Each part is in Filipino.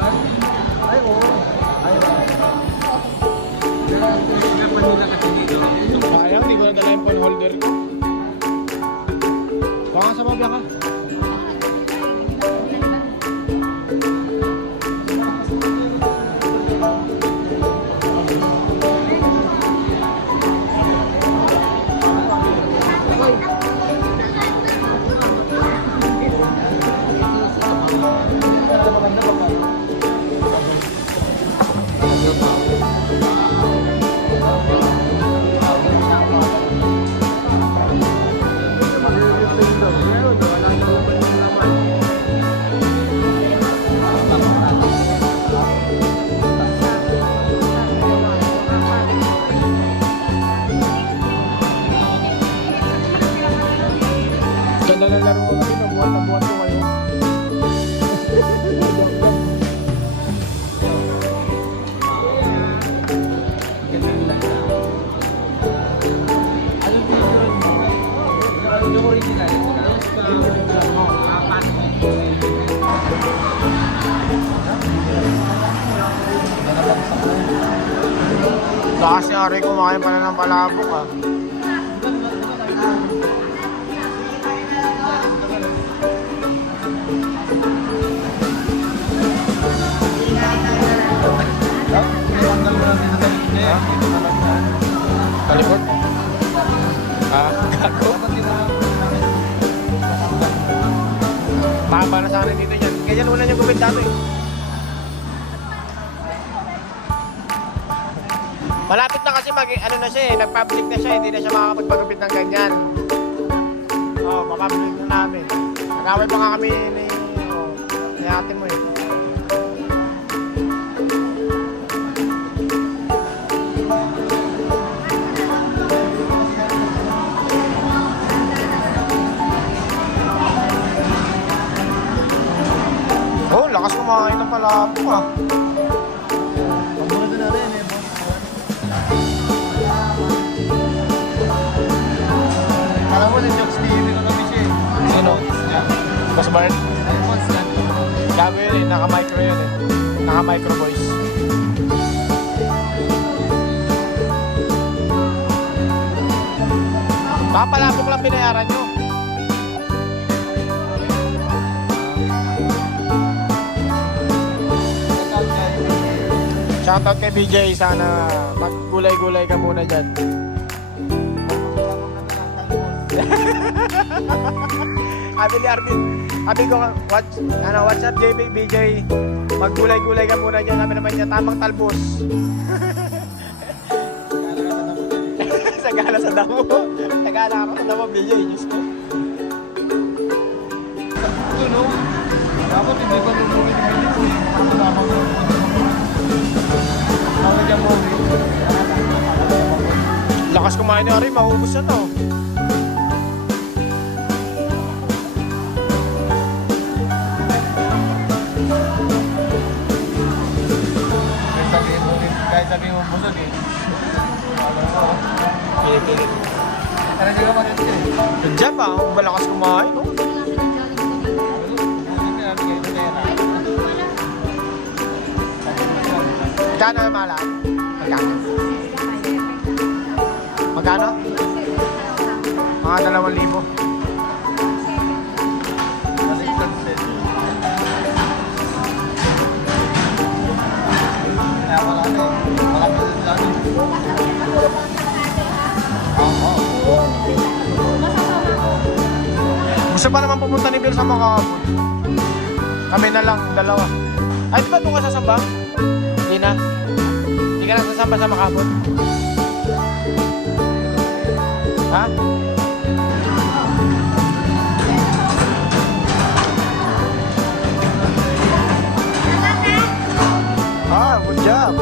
Ay, oo. Ay, sayang, di ko na dala yung phone holder ko. Baka sa babya ka. Ganda na laro ko kami, nabuhat ko kayo. yung original. Kasi ari kumain pa na ng palabok ah. Talikod? Gago? Mahaba na sa akin dito dyan. Ganyan wala niyang gawin dato eh. Malapit na kasi ano na siya eh, nag-public na siya, hindi na siya makakapagpagupit ng ganyan. Oo, mapublic na namin. Nag-away pa nga kami ni ate mo eh. Oh, lakas kumain ng palabok ah. Paborito na rin eh. Alam mo, si Jokes TV ko kami siya eh. Sino? Boss Bart? Alphonse yan. Gabi yun eh, naka-micro yun eh. Naka-micro voice. Baka palabok lang binayaran nyo. Shoutout kay BJ, sana maggulay-gulay ka muna dyan. Sabi ni Arvin, sabi ko, what's up BJ? Maggulay-gulay ka muna dyan. Sabi naman niya, tamang talbos. Sagala sa damo. Sagala ako sa damo, BJ. Diyos ko. Ito no? Dapat hindi ko numulit ng video eh. Makakalaman ko. Makakalaman mo eh. Lakas kumain ni Ari, maubos na to. Kahit sabihin mo busog eh. Pilit-pilit. Tara siya ka maganda eh. Diyan ba? Ang malakas kumain, no? Magkano na malak? Magkano? Magkano? Mga 2,000. Gusto pa naman pumunta ni Bill sa Makabot. Kami na lang, dalawa. Ay, di ba doon ka sasamba? Hindi na. Hindi ka na sasamba sa Makabot. Ha? Ah, good job.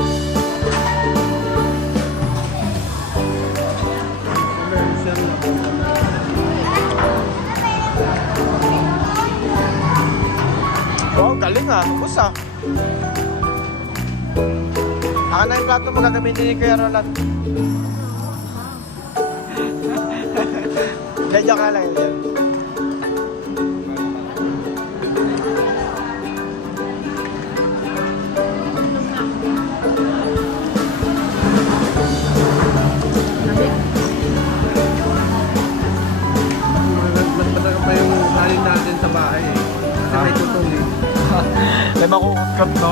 Wow, galing ah. Ubus ah. Ako na yung plato mo gagamitin ni Kuya Roland. Medyo ka lang yun. nakukat na.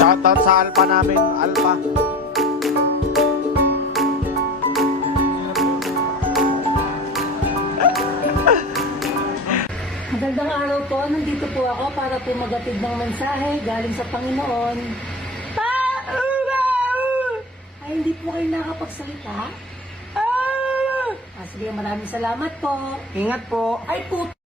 Shoutout sa Alpha namin, Alpha. Magandang araw po. Nandito po ako para po magatid ng mensahe galing sa Panginoon. Ay, hindi po kayo nakapagsalita? Sige, maraming salamat po. Ingat po. Ay, puto.